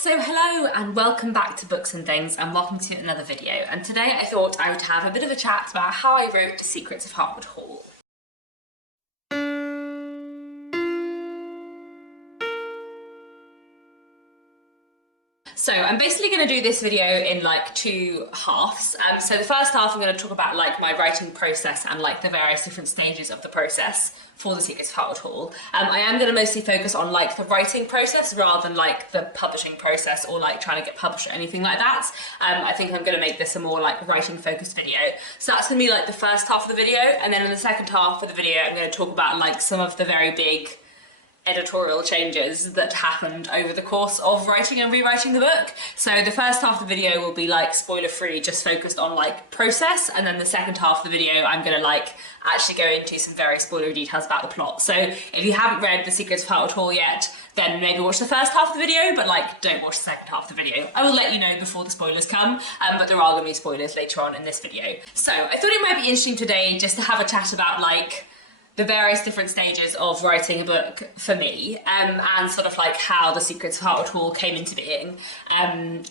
So hello and welcome back to Books and Things, and welcome to another video. And today I thought I would have a bit of a chat about how I wrote Secrets of Hartwood Hall. So I'm basically going to do this video in like two halves. So the first half I'm going to talk about like my writing process and like the various different stages of the process for the Secrets of Hartwood Hall. I am going to mostly focus on like the writing process rather than like the publishing process or like trying to get published or anything like that. I think I'm going to make this a more like writing focused video. So that's going to be like the first half of the video, and then in the second half of the video I'm going to talk about like some of the very big editorial changes that happened over the course of writing and rewriting the book. So the first half of the video will be like spoiler free, just focused on like process, and then the second half of the video I'm gonna like actually go into some very spoilery details about the plot. So if you haven't read The Secrets of Hartwood Hall yet, then maybe watch the first half of the video, but like don't watch the second half of the video. I will let you know before the spoilers come, but there are gonna be spoilers later on in this video. So I thought it might be interesting today just to have a chat about like the various different stages of writing a book for me, and sort of like how The Secrets of Hartwood Hall came into being, and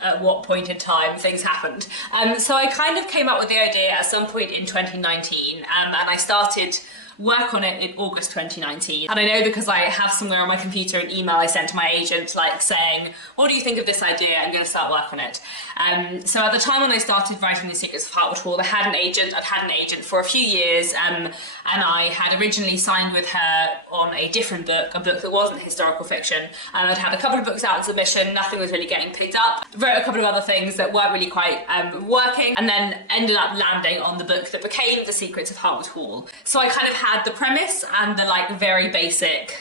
at what point in time things happened. So I kind of came up with the idea at some point in 2019, and I started work on it in August 2019. And I know because I have somewhere on my computer an email I sent to my agent like saying, what do you think of this idea? I'm going to start work on it. So at the time when I started writing The Secrets of Hartwood Hall, I'd had an agent for a few years, and I had originally signed with her on a different book, a book that wasn't historical fiction. I'd had a couple of books out in submission, nothing was really getting picked up. Wrote a couple of other things that weren't really quite working, and then ended up landing on the book that became The Secrets of Hartwood Hall. So I kind of had the premise and the like very basic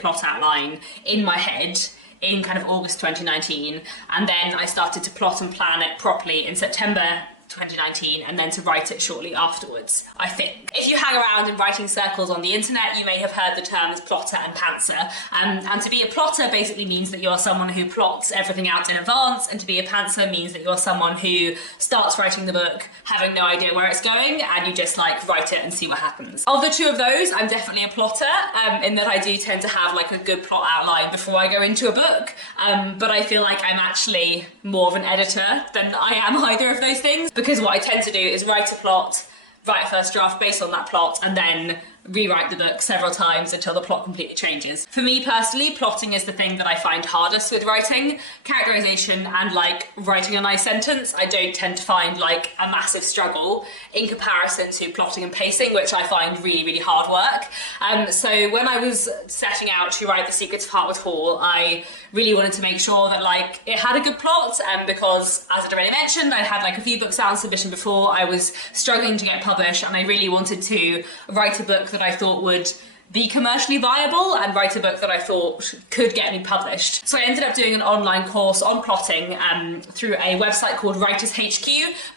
plot outline in my head in kind of August 2019, and then I started to plot and plan it properly in September 2019, and then to write it shortly afterwards, I think. If you hang around in writing circles on the internet, you may have heard the terms plotter and pantser. And to be a plotter basically means that you're someone who plots everything out in advance, and to be a pantser means that you're someone who starts writing the book having no idea where it's going, and you just like write it and see what happens. Of the two of those, I'm definitely a plotter, in that I do tend to have like a good plot outline before I go into a book, but I feel like I'm actually more of an editor than I am either of those things. Because what I tend to do is write a plot, write a first draft based on that plot, and then rewrite the book several times until the plot completely changes. For me personally, plotting is the thing that I find hardest with writing. Characterization and like writing a nice sentence, I don't tend to find like a massive struggle in comparison to plotting and pacing, which I find really, really hard work. So when I was setting out to write The Secrets of Hartwood Hall, I really wanted to make sure that like it had a good plot, because as I'd already mentioned, I'd had like a few books out on submission before. I was struggling to get published, and I really wanted to write a book that I thought would be commercially viable and write a book that I thought could get me published. So I ended up doing an online course on plotting through a website called Writers HQ.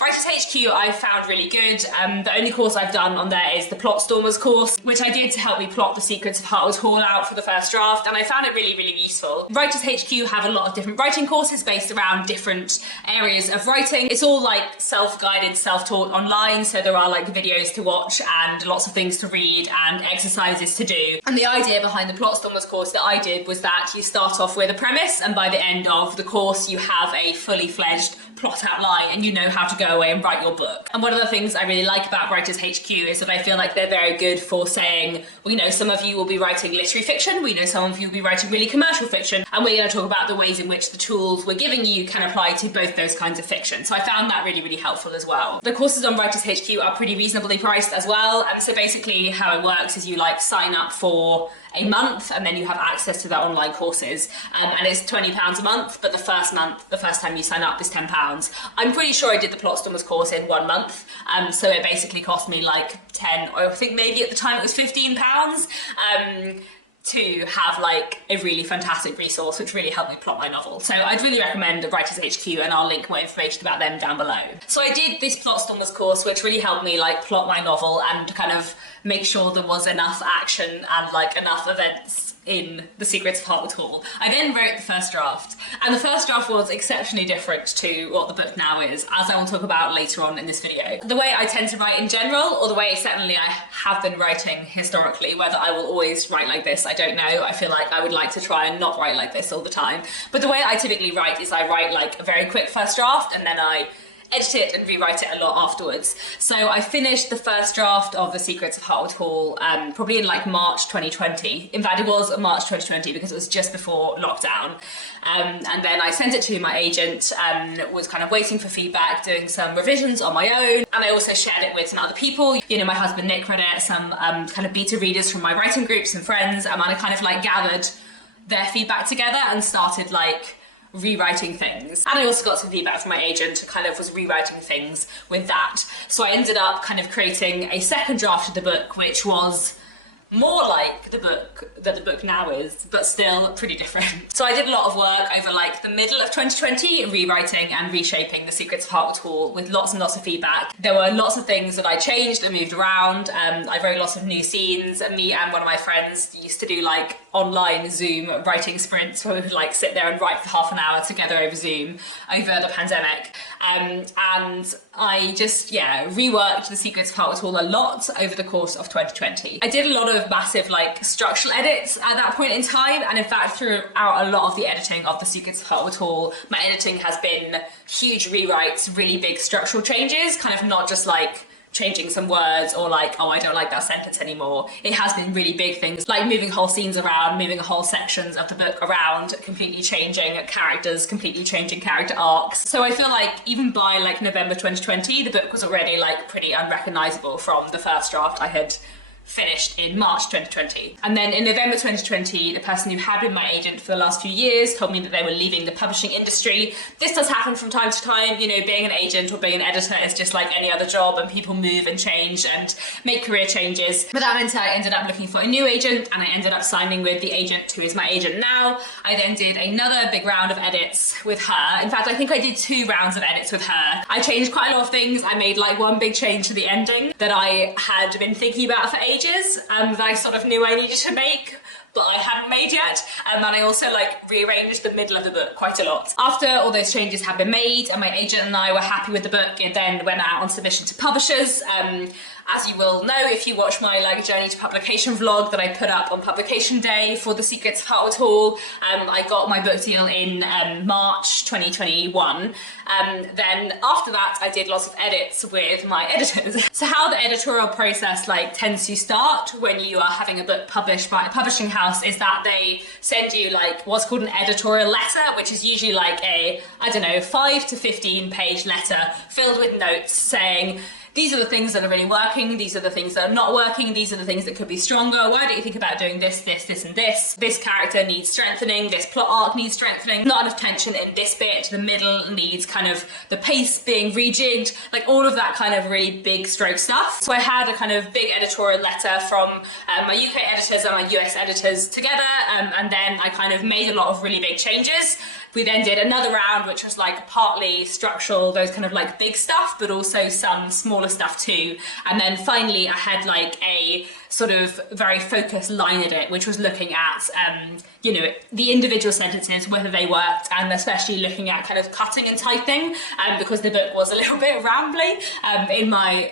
Writers HQ I found really good. The only course I've done on there is the Plot Stormers course, which I did to help me plot The Secrets of Hartwood Hall out for the first draft, and I found it really, really useful. Writers HQ have a lot of different writing courses based around different areas of writing. It's all like self-guided, self-taught online, so there are like videos to watch and lots of things to read and exercises to do. And the idea behind the Plot Stormers course that I did was that you start off with a premise, and by the end of the course you have a fully fledged plot outline and you know how to go away and write your book. And one of the things I really like about Writers HQ is that I feel like they're very good for saying, well, you know, some of you will be writing literary fiction, we know some of you will be writing really commercial fiction, and we're going to talk about the ways in which the tools we're giving you can apply to both those kinds of fiction. So I found that really, really helpful as well. The courses on Writers HQ are pretty reasonably priced as well, and so basically how it works is you like sign up for a month and then you have access to their online courses, and it's £20 a month, but the first time you sign up is £10. I'm pretty sure I did the Plot Stormers course in 1 month, so it basically cost me like 10, or I think maybe at the time it was £15, to have like a really fantastic resource which really helped me plot my novel. So I'd really recommend Writers HQ, and I'll link more information about them down below. So I did this Plot Stormers course which really helped me like plot my novel and kind of make sure there was enough action and like enough events in The Secrets of Hartwood Hall. I then wrote the first draft, and the first draft was exceptionally different to what the book now is, as I will talk about later on in this video. The way I tend to write in general, or the way certainly I have been writing historically, whether I will always write like this, I don't know. I feel like I would like to try and not write like this all the time. But the way I typically write is I write like a very quick first draft, and then I edit it and rewrite it a lot afterwards. So I finished the first draft of The Secrets of Hartwood Hall probably in like March 2020. In fact, it was March 2020 because it was just before lockdown. And then I sent it to my agent, was kind of waiting for feedback, doing some revisions on my own. And I also shared it with some other people. You know, my husband Nick read it, some kind of beta readers from my writing groups and friends. And I kind of like gathered their feedback together and started like rewriting things. And I also got some feedback from my agent who kind of was rewriting things with that. So I ended up kind of creating a second draft of the book, which was more like the book that the book now is, but still pretty different. So I did a lot of work over like the middle of 2020, rewriting and reshaping The Secrets of Hartwood Hall with lots and lots of feedback. There were lots of things that I changed and moved around. I wrote lots of new scenes, and me and one of my friends used to do like online Zoom writing sprints where we would like sit there and write for half an hour together over Zoom over the pandemic. And I just, reworked The Secrets of Hartwood Hall a lot over the course of 2020. I did a lot of massive like structural edits at that point in time, and in fact throughout a lot of the editing of The Secrets of Hartwood Hall, my editing has been huge rewrites, really big structural changes, kind of not just like changing some words or like, oh, I don't like that sentence anymore. It has been really big things like moving whole scenes around, moving whole sections of the book around, completely changing characters, completely changing character arcs. So I feel like even by like November 2020, the book was already like pretty unrecognizable from the first draft I had finished in March 2020. And then in November 2020, the person who had been my agent for the last few years told me that they were leaving the publishing industry. This does happen from time to time. You know, being an agent or being an editor is just like any other job, and people move and change and make career changes. But that meant I ended up looking for a new agent, and I ended up signing with the agent who is my agent now. I then did another big round of edits with her. In fact, I think I did 2 rounds of edits with her. I changed quite a lot of things. I made like one big change to the ending that I had been thinking about for ages, that I sort of knew I needed to make, but I hadn't made yet. And I also like rearranged the middle of the book quite a lot. After all those changes had been made and my agent and I were happy with the book, it then went out on submission to publishers. As you will know if you watch my like journey to publication vlog that I put up on publication day for The Secrets of Hartwood Hall, I got my book deal in March 2021. Then after that I did lots of edits with my editors. So how the editorial process like tends to start when you are having a book published by a publishing house is that they send you like what's called an editorial letter, which is usually like a, 5 to 15 page letter filled with notes saying, these are the things that are really working, these are the things that are not working, these are the things that could be stronger, why don't you think about doing this, this, this and this? This character needs strengthening, this plot arc needs strengthening, not enough tension in this bit, the middle needs kind of the pace being rejigged, like all of that kind of really big stroke stuff. So I had a kind of big editorial letter from my UK editors and my US editors together, and then I kind of made a lot of really big changes. We then did another round, which was like partly structural, those kind of like big stuff, but also some smaller stuff too. And then finally I had like a sort of very focused line edit, which was looking at, the individual sentences, whether they worked, and especially looking at kind of cutting and typing, because the book was a little bit rambly. In my,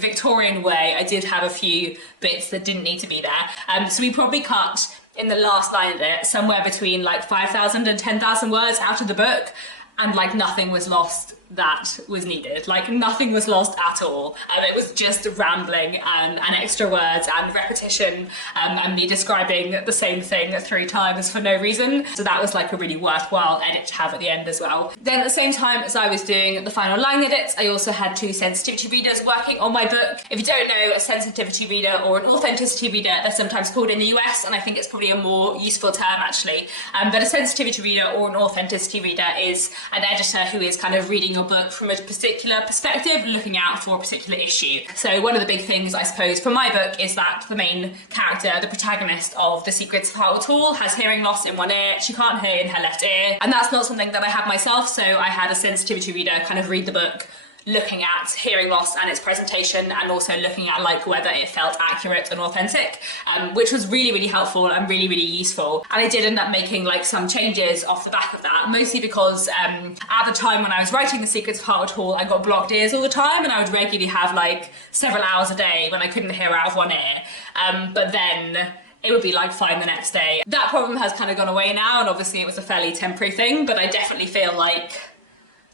Victorian way, I did have a few bits that didn't need to be there. So we probably cut in the last line of it somewhere between like 5,000 and 10,000 words out of the book, and like nothing was lost that was needed. Like nothing was lost at all. It was just rambling and extra words and repetition, and me describing the same thing 3 times for no reason. So that was like a really worthwhile edit to have at the end as well. Then at the same time as I was doing the final line edits, I also had 2 sensitivity readers working on my book. If you don't know, a sensitivity reader or an authenticity reader, they're sometimes called in the US, and I think it's probably a more useful term actually. But a sensitivity reader or an authenticity reader is an editor who is kind of reading your book from a particular perspective, looking out for a particular issue. So one of the big things, I suppose, for my book is that the main character, the protagonist of The Secrets of Hartwood Hall, has hearing loss in one ear. She can't hear in her left ear. And that's not something that I have myself, so I had a sensitivity reader kind of read the book looking at hearing loss and its presentation, and also looking at like whether it felt accurate and authentic, which was really, really helpful and really, really useful. And I did end up making like some changes off the back of that, mostly because at the time when I was writing The Secrets of Hartwood Hall, I got blocked ears all the time, and I would regularly have like several hours a day when I couldn't hear out of one ear. But then it would be like fine the next day. That problem has kind of gone away now, and obviously it was a fairly temporary thing, but I definitely feel like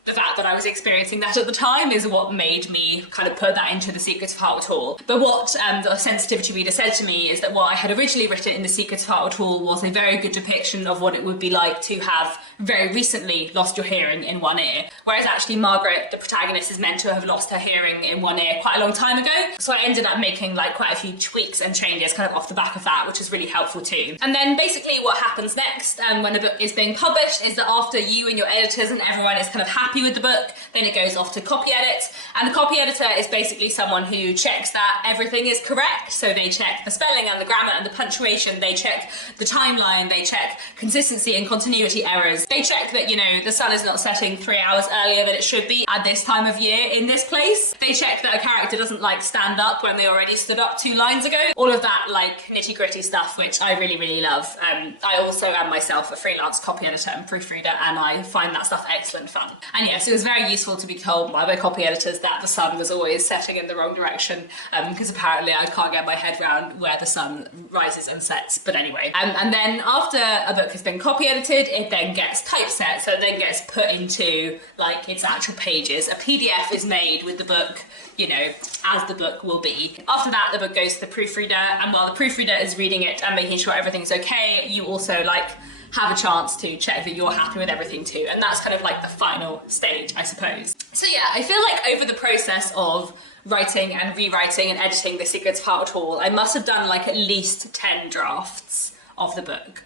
the fact that I was experiencing that at the time is what made me kind of put that into The Secrets of Hartwood Hall. But what the sensitivity reader said to me is that what I had originally written in The Secrets of Hartwood Hall was a very good depiction of what it would be like to have very recently lost your hearing in one ear, whereas actually Margaret, the protagonist, is meant to have lost her hearing in one ear quite a long time ago. So I ended up making like quite a few tweaks and changes kind of off the back of that, which is really helpful too. And then basically what happens next when a book is being published is that after you and your editors and everyone is kind of happy with the book, then it goes off to copy edit. And the copy editor is basically someone who checks that everything is correct. So they check the spelling and the grammar and the punctuation, they check the timeline, they check consistency and continuity errors. They check that, you know, the sun is not setting 3 hours earlier than it should be at this time of year in this place. They check that a character doesn't like stand up when they already stood up 2 lines ago. All of that like nitty gritty stuff, which I really, really love. I also am myself a freelance copy editor and proofreader, and I find that stuff excellent fun. And yes, it was very useful to be told by my copy editors that the sun was always setting in the wrong direction, because apparently I can't get my head around where the sun rises and sets. But anyway, and then after a book has been copy edited, it then gets typeset, so it then gets put into like its actual pages. A PDF is made with the book, you know, as the book will be. After that, the book goes to the proofreader, and while the proofreader is reading it and making sure everything's okay, you also like have a chance to check that you're happy with everything too. And that's kind of like the final stage, I suppose. So yeah, I feel like over the process of writing and rewriting and editing The Secrets of Hartwood Hall, I must have done like at least 10 drafts of the book.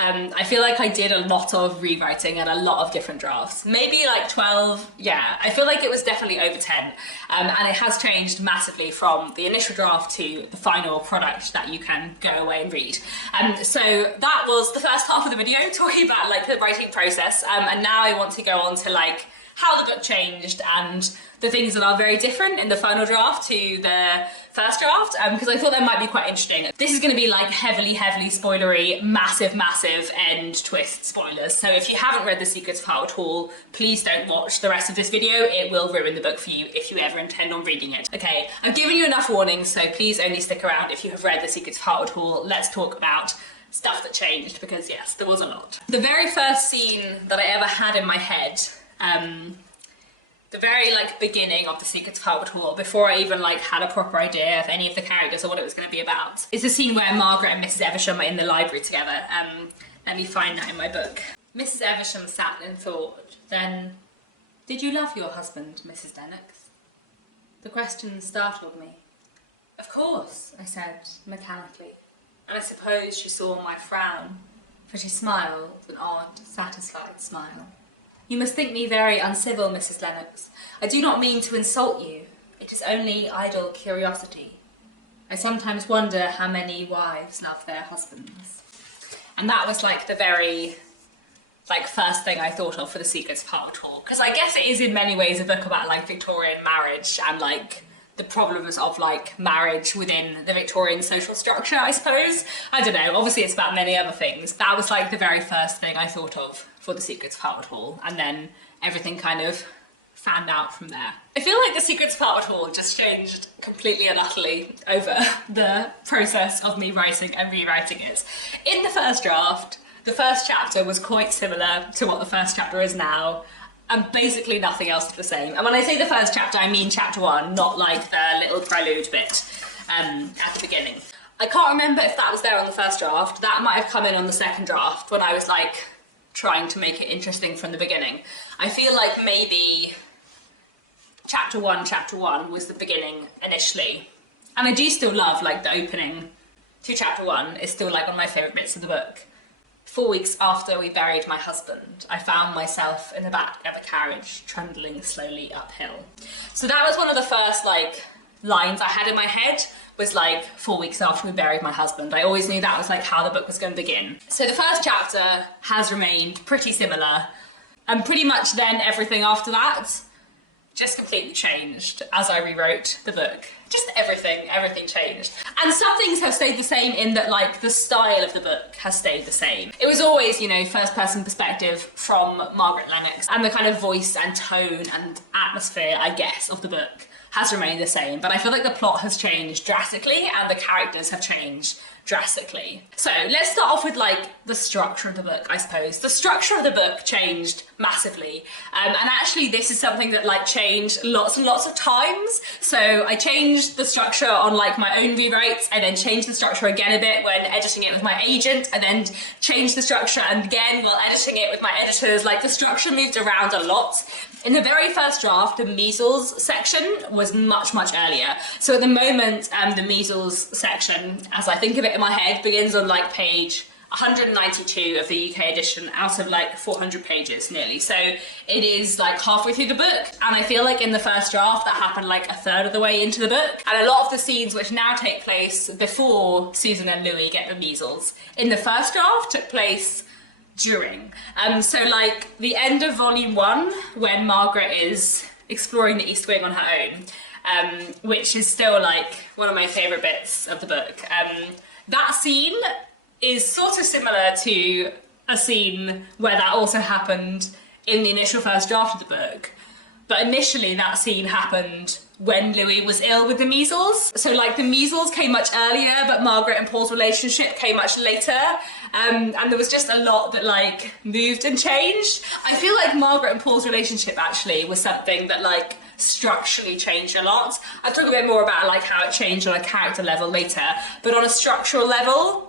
I feel like I did a lot of rewriting and a lot of different drafts, maybe like 12. Yeah, I feel like it was definitely over 10, and it has changed massively from the initial draft to the final product that you can go away and read. So that was the first half of the video, talking about like the writing process, and now I want to go on to like how the book changed and the things that are very different in the final draft to the first draft, because I thought that might be quite interesting. This is going to be like heavily spoilery, massive end twist spoilers. So if you haven't read The Secrets of Hartwood Hall, please don't watch the rest of this video. It will ruin the book for you if you ever intend on reading it. Okay, I've given you enough warnings, so please only stick around if you have read The Secrets of Hartwood Hall. Let's talk about stuff that changed, because yes, there was a lot. The very first scene that I ever had in my head, the very like beginning of The Secrets of Hartwood Hall, before I even like had a proper idea of any of the characters or what it was going to be about, is the scene where Margaret and Mrs. Evesham are in the library together. Let me find that in my book. Mrs. Evesham sat and thought, then, "Did you love your husband, Mrs. Lennox?" The question startled me. "Of course," I said mechanically, and I suppose she saw my frown, for she smiled an odd, satisfied smile. "You must think me very uncivil, Mrs. Lennox. I do not mean to insult you. It is only idle curiosity. I sometimes wonder how many wives love their husbands." And that was like the very first thing I thought of for The Secrets of Hartwood Hall, because I guess it is in many ways a book about like Victorian marriage and like the problems of like marriage within the Victorian social structure, I suppose. I don't know, obviously it's about many other things. That was like the very first thing I thought of for The Secrets of Hartwood Hall, and then everything kind of fanned out from there. I feel like The Secrets of Hartwood Hall just changed completely and utterly over the process of me writing and rewriting it. In the first draft, the first chapter was quite similar to what the first chapter is now, and basically nothing else is the same. And when I say the first chapter, I mean chapter 1, not like the little prelude bit at the beginning. I can't remember if that was there on the first draft. That might have come in on the second draft when I was like trying to make it interesting from the beginning. I feel like maybe chapter one was the beginning initially. And I do still love like the opening to chapter 1 is still like one of my favourite bits of the book. 4 weeks after we buried my husband, I found myself in the back of a carriage trundling slowly uphill. So that was one of the first like lines I had in my head, was like 4 weeks after we buried my husband. I always knew that was like how the book was going to begin. So the first chapter has remained pretty similar, and pretty much then everything after that just completely changed as I rewrote the book. Just everything changed. And some things have stayed the same in that, like, the style of the book has stayed the same. It was always, you know, first person perspective from Margaret Lennox, and the kind of voice and tone and atmosphere, I guess, of the book has remained the same. But I feel like the plot has changed drastically and the characters have changed drastically. So let's start off with like the structure of the book, I suppose. The structure of the book changed massively. And actually this is something that like changed lots and lots of times. So I changed the structure on like my own rewrites, and then changed the structure again a bit when editing it with my agent, and then changed the structure and again while editing it with my editors. Like the structure moved around a lot. In the very first draft, the measles section was much, much earlier. So at the moment, the measles section, as I think of it in my head, begins on like page 192 of the UK edition out of like 400 pages nearly. So it is like halfway through the book. And I feel like in the first draft, that happened like a third of the way into the book. And a lot of the scenes which now take place before Susan and Louis get the measles, in the first draft took place during. So like the end of volume 1, when Margaret is exploring the East Wing on her own, which is still like one of my favourite bits of the book. That scene is sort of similar to a scene where that also happened in the initial first draft of the book. But initially that scene happened when Louis was ill with the measles. So like the measles came much earlier, but Margaret and Paul's relationship came much later. And there was just a lot that like moved and changed. I feel like Margaret and Paul's relationship actually was something that like structurally changed a lot. I'll talk a bit more about like how it changed on a character level later, but on a structural level,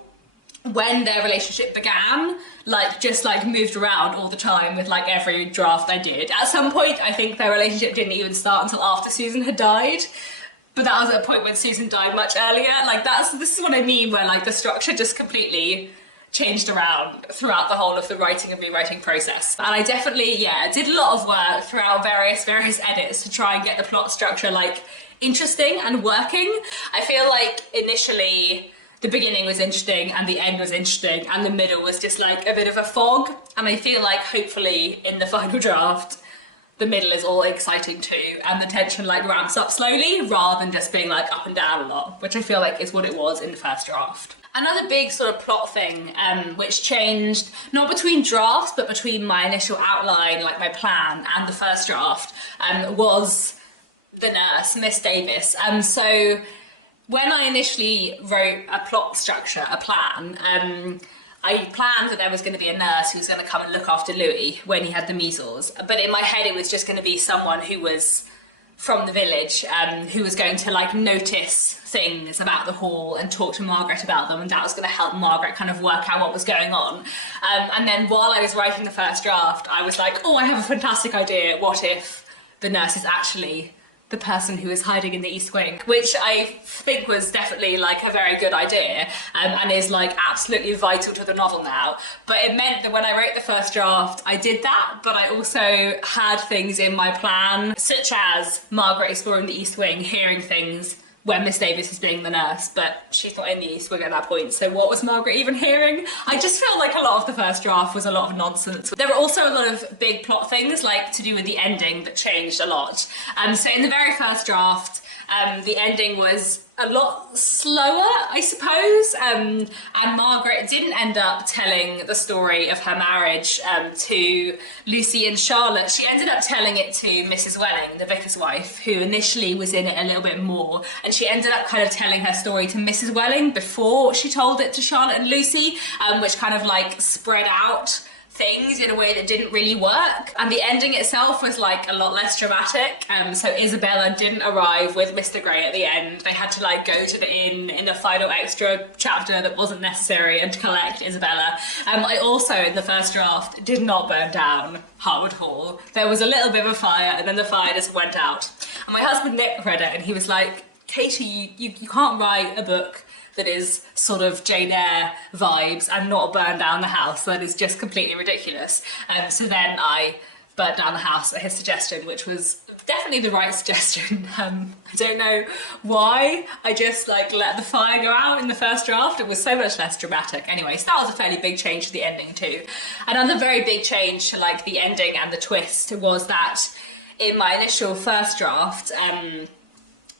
when their relationship began, like just like moved around all the time with like every draft I did. At some point, I think their relationship didn't even start until after Susan had died. But that was at a point when Susan died much earlier. Like this is what I mean, where like the structure just completely changed around throughout the whole of the writing and rewriting process. And I definitely, did a lot of work throughout various edits to try and get the plot structure like interesting and working. I feel like initially the beginning was interesting and the end was interesting and the middle was just like a bit of a fog. And I feel like hopefully in the final draft, the middle is all exciting too, and the tension like ramps up slowly rather than just being like up and down a lot, which I feel like is what it was in the first draft. Another big sort of plot thing which changed, not between drafts, but between my initial outline, like my plan, and the first draft, was the nurse, Miss Davis. So when I initially wrote a plot structure, a plan, I planned that there was going to be a nurse who was going to come and look after Louis when he had the measles. But in my head, it was just going to be someone who was from the village, who was going to like notice things about the hall and talk to Margaret about them, and that was going to help Margaret kind of work out what was going on. And then while I was writing the first draft, I was like, oh, I have a fantastic idea. What if the nurse is actually the person who is hiding in the East Wing, which I think was definitely like a very good idea, and is like absolutely vital to the novel now. But it meant that when I wrote the first draft, I did that, but I also had things in my plan, such as Margaret exploring the East Wing, hearing things when Miss Davis is being the nurse, but she's not in the East Wing at that point, so what was Margaret even hearing? I just felt like a lot of the first draft was a lot of nonsense. There were also a lot of big plot things, like to do with the ending, that changed a lot. So in the very first draft, the ending was a lot slower, I suppose, and Margaret didn't end up telling the story of her marriage to Lucy and Charlotte. She ended up telling it to Mrs. Welling, the vicar's wife, who initially was in it a little bit more, and she ended up kind of telling her story to Mrs. Welling before she told it to Charlotte and Lucy, which kind of like spread out things in a way that didn't really work. And the ending itself was like a lot less dramatic. So Isabella didn't arrive with Mr. Grey at the end. They had to like go to the inn in a final extra chapter that wasn't necessary and to collect Isabella. I also, in the first draft, did not burn down Hartwood Hall. There was a little bit of a fire and then the fire just went out. And my husband Nick read it and he was like, Katie, you can't write a book that is sort of Jane Eyre vibes and not burn down the house. That is just completely ridiculous. So then I burnt down the house at his suggestion, which was definitely the right suggestion. I don't know why. I just like let the fire go out in the first draft. It was so much less dramatic. Anyway, so that was a fairly big change to the ending too. Another very big change to like the ending and the twist was that in my initial first draft,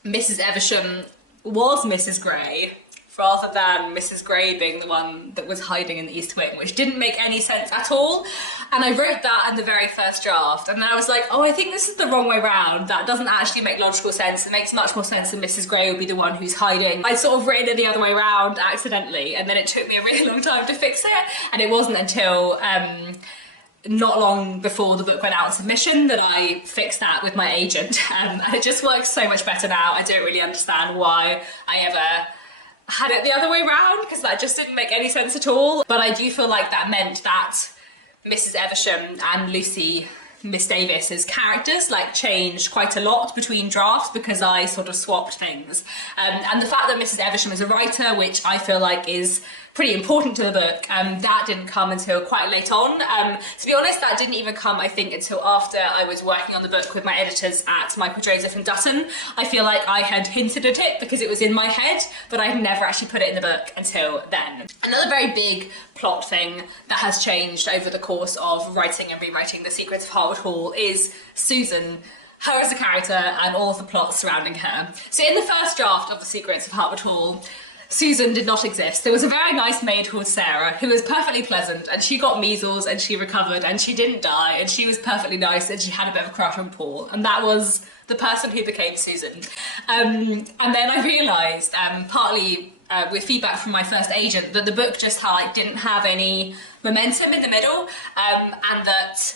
Mrs. Evesham was Mrs. Grey, rather than Mrs. Grey being the one that was hiding in the East Wing, which didn't make any sense at all. And I wrote that in the very first draft, and then I was like, oh, I think this is the wrong way round. That doesn't actually make logical sense. It makes much more sense that Mrs. Grey would be the one who's hiding. I'd sort of written it the other way round accidentally, and then it took me a really long time to fix it, and it wasn't until not long before the book went out on submission that I fixed that with my agent, and it just works so much better now. I don't really understand why I ever had it the other way round, because that just didn't make any sense at all. But I do feel like that meant that Mrs. Evesham and Lucy, Miss Davis's characters like changed quite a lot between drafts, because I sort of swapped things. And the fact that Mrs. Evesham is a writer, which I feel like is pretty important to the book, that didn't come until quite late on. To be honest, that didn't even come, I think, until after I was working on the book with my editors at Michael Joseph and Dutton. I feel like I had hinted at it because it was in my head, but I had never actually put it in the book until then. Another very big plot thing that has changed over the course of writing and rewriting The Secrets of Hartwood Hall is Susan, her as a character, and all of the plots surrounding her. So in the first draft of The Secrets of Hartwood Hall, Susan did not exist. There was a very nice maid called Sarah who was perfectly pleasant, and she got measles and she recovered and she didn't die, and she was perfectly nice and she had a bit of a crush on Paul, and that was the person who became Susan. And then I realised, partly with feedback from my first agent, that the book just didn't have any momentum in the middle, and that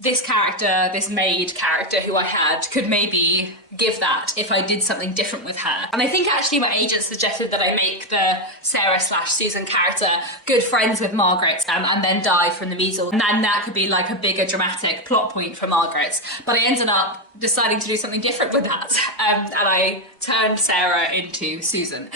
this character, this maid character who I had, could maybe give that if I did something different with her. And I think actually my agent suggested that I make the Sarah/Susan character good friends with Margaret, and then die from the measles. And then that could be like a bigger dramatic plot point for Margaret. But I ended up deciding to do something different with that. And I turned Sarah into Susan,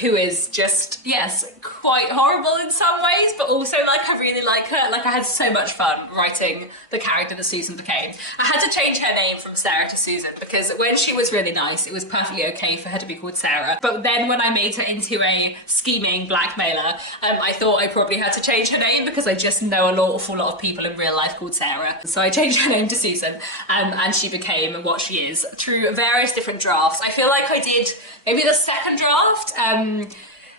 who is just, yes, quite horrible in some ways, but also like I really like her. Like I had so much fun writing the character that Susan became. I had to change her name from Sarah to Susan, because when she was really nice, it was perfectly okay for her to be called Sarah. But then when I made her into a scheming blackmailer, I thought I probably had to change her name, because I just know an awful lot of people in real life called Sarah. So I changed her name to Susan, and she became what she is through various different drafts. I feel like I did maybe the second draft.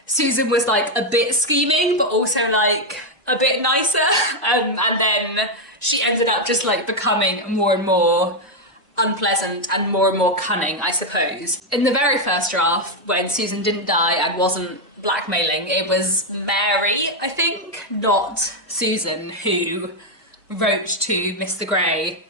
Susan was like a bit scheming, but also like a bit nicer. And then she ended up just like becoming more and more unpleasant and more cunning, I suppose. In the very first draft, when Susan didn't die and wasn't blackmailing, it was Mary, I think, not Susan, who wrote to Mr. Grey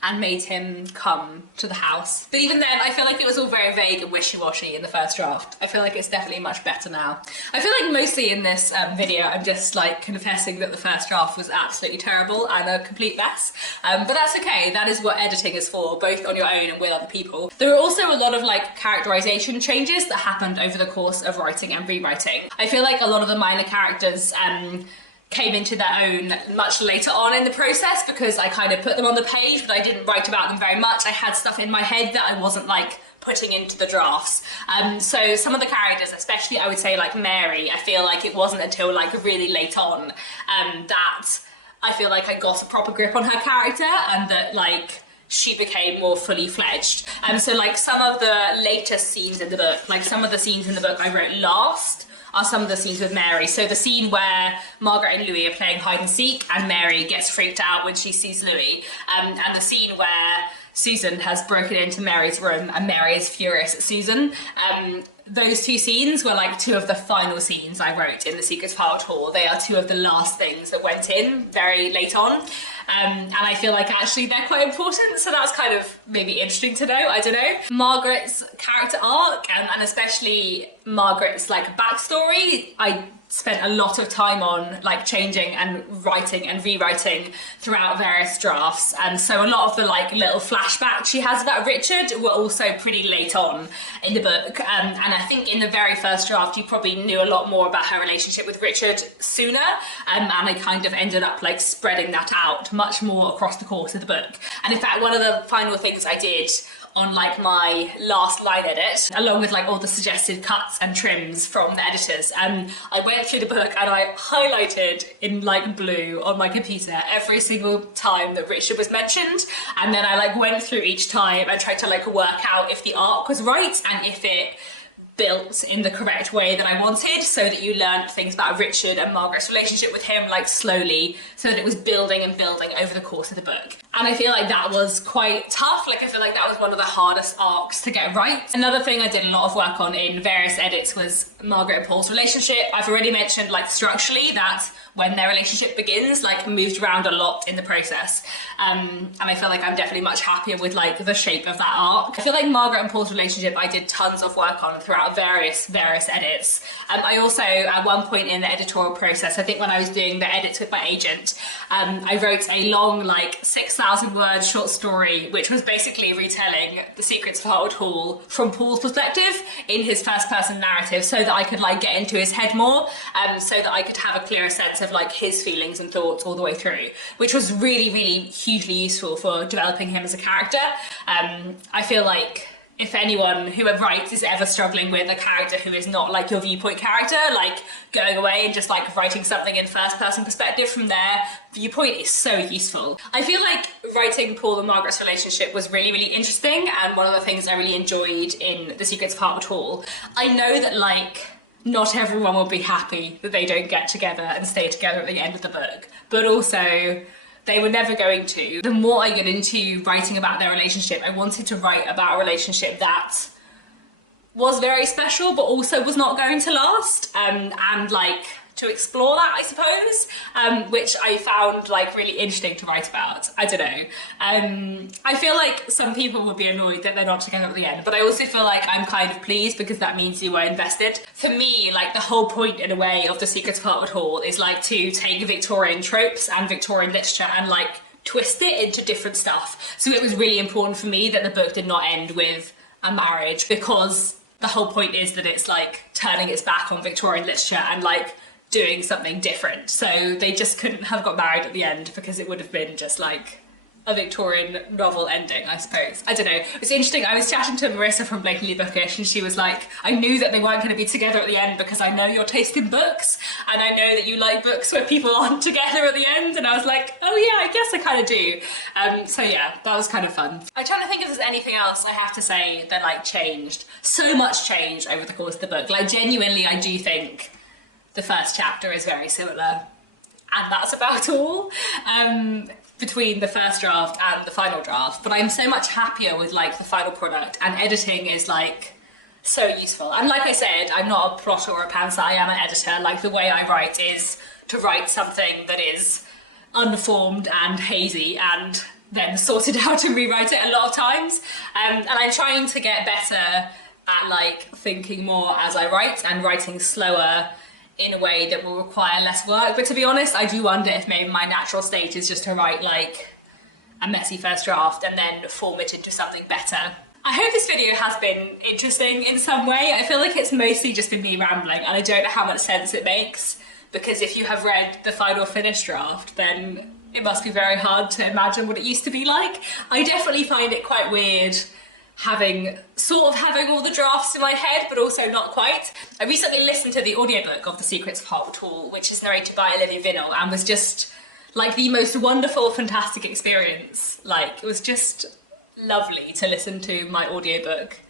and made him come to the house. But even then, I feel like it was all very vague and wishy-washy in the first draft. I feel like it's definitely much better now. I feel like mostly in this video, I'm just like confessing that the first draft was absolutely terrible and a complete mess. But that's okay, that is what editing is for, both on your own and with other people. There were also a lot of like characterization changes that happened over the course of writing and rewriting. I feel like a lot of the minor characters came into their own much later on in the process, because I kind of put them on the page, but I didn't write about them very much. I had stuff in my head that I wasn't like putting into the drafts. So some of the characters, especially I would say like Mary, I feel like it wasn't until like really late on that I feel like I got a proper grip on her character, and that like she became more fully fledged. So like some of the later scenes in the book, like some of the scenes in the book I wrote last, are some of the scenes with Mary. So the scene where Margaret and Louis are playing hide and seek and Mary gets freaked out when she sees Louis, and the scene where Susan has broken into Mary's room and Mary is furious at Susan. Those two scenes were like two of the final scenes I wrote in The Secrets of Hartwood Hall. They are two of the last things that went in very late on. And I feel like actually they're quite important, so that's kind of maybe interesting to know, I don't know. Margaret's character arc, and especially Margaret's like backstory, I spent a lot of time on like changing and writing and rewriting throughout various drafts, and so a lot of the like little flashbacks she has about Richard were also pretty late on in the book, and I think in the very first draft you probably knew a lot more about her relationship with Richard sooner, and I kind of ended up like spreading that out much more across the course of the book. And in fact, one of the final things I did on like my last line edit, along with like all the suggested cuts and trims from the editors. And I went through the book and I highlighted in like blue on my computer every single time that Richard was mentioned. And then I like went through each time and tried to like work out if the arc was right and if it built in the correct way that I wanted, so that you learned things about Richard and Margaret's relationship with him like slowly, so that it was building and building over the course of the book. And I feel like that was quite tough. Like I feel like that was one of the hardest arcs to get right. Another thing I did a lot of work on in various edits was Margaret and Paul's relationship. I've already mentioned like structurally that when their relationship begins, like moved around a lot in the process. And I feel like I'm definitely much happier with like the shape of that arc. I feel like Margaret and Paul's relationship I did tons of work on throughout various edits. I also, at one point in the editorial process, I think when I was doing the edits with my agent, I wrote a long, like 6,000 word short story, which was basically retelling the Secrets of Hartwood Hall from Paul's perspective in his first person narrative, so that I could like get into his head more, so that I could have a clearer sense of like his feelings and thoughts all the way through, which was really, really hugely useful for developing him as a character. I feel like if anyone who writes is ever struggling with a character who is not like your viewpoint character, like going away and just like writing something in first person perspective from their viewpoint is so useful. I feel like writing Paul and Margaret's relationship was really, really interesting, and one of the things I really enjoyed in The Secrets of Hartwood Hall. I know that like not everyone will be happy that they don't get together and stay together at the end of the book, but also they were never going to. The more I get into writing about their relationship, I wanted to write about a relationship that was very special, but also was not going to last, and like to explore that, I suppose, which I found like really interesting to write about. I don't know. I feel like some people would be annoyed that they're not together at the end, but I also feel like I'm kind of pleased because that means you were invested. For me, like the whole point in a way of The Secrets of Hartwood Hall is like to take Victorian tropes and Victorian literature and like twist it into different stuff. So it was really important for me that the book did not end with a marriage, because the whole point is that it's like turning its back on Victorian literature and like doing something different. So they just couldn't have got married at the end, because it would have been just like a Victorian novel ending, I suppose. I don't know. It's interesting. I was chatting to Marissa from Blatantly Bookish, and she was like, I knew that they weren't going to be together at the end because I know your taste in books, and I know that you like books where people aren't together at the end. And I was like, oh yeah, I guess I kind of do. So yeah, that was kind of fun. I'm trying to think if there's anything else I have to say that like changed. So much changed over the course of the book. Like genuinely, I do think the first chapter is very similar, and that's about all between the first draft and the final draft. But I'm so much happier with like the final product, and editing is like so useful. And like I said, I'm not a plotter or a pantser, I am an editor. Like the way I write is to write something that is unformed and hazy and then sort it out and rewrite it a lot of times. And I'm trying to get better at like thinking more as I write and writing slower in a way that will require less work. But to be honest, I do wonder if maybe my natural state is just to write like a messy first draft and then form it into something better. I hope this video has been interesting in some way. I feel like it's mostly just been me rambling, and I don't know how much sense it makes, because if you have read the final finished draft, then it must be very hard to imagine what it used to be like. I definitely find it quite weird having all the drafts in my head, but also not quite. I recently listened to the audiobook of The Secrets of Hartwood Hall, which is narrated by Olivia Vinnell, and was just like the most wonderful, fantastic experience. Like, it was just lovely to listen to my own audiobook,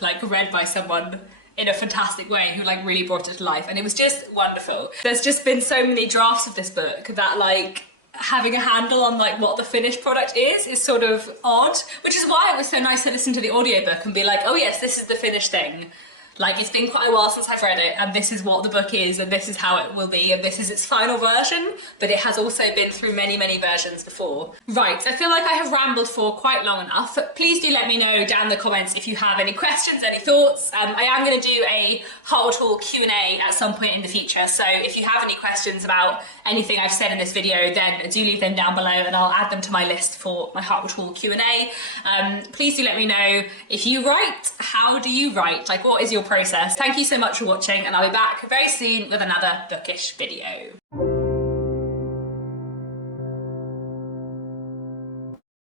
like read by someone in a fantastic way who like really brought it to life, and it was just wonderful. There's just been so many drafts of this book that like having a handle on like what the finished product is sort of odd, which is why it was so nice to listen to the audiobook and be like, oh yes, this is the finished thing. Like, it's been quite a while since I've read it, and this is what the book is, and this is how it will be, and this is its final version, but it has also been through many, many versions before. Right, I feel like I have rambled for quite long enough. Please do let me know down in the comments if you have any questions, any thoughts. I am going to do a Hartwood Hall Q&A at some point in the future, so if you have any questions about anything I've said in this video, then do leave them down below and I'll add them to my list for my Hartwood Hall Q&A. Please do let me know if you write, how do you write? Like, what is your process? Thank you so much for watching, and I'll be back very soon with another bookish video.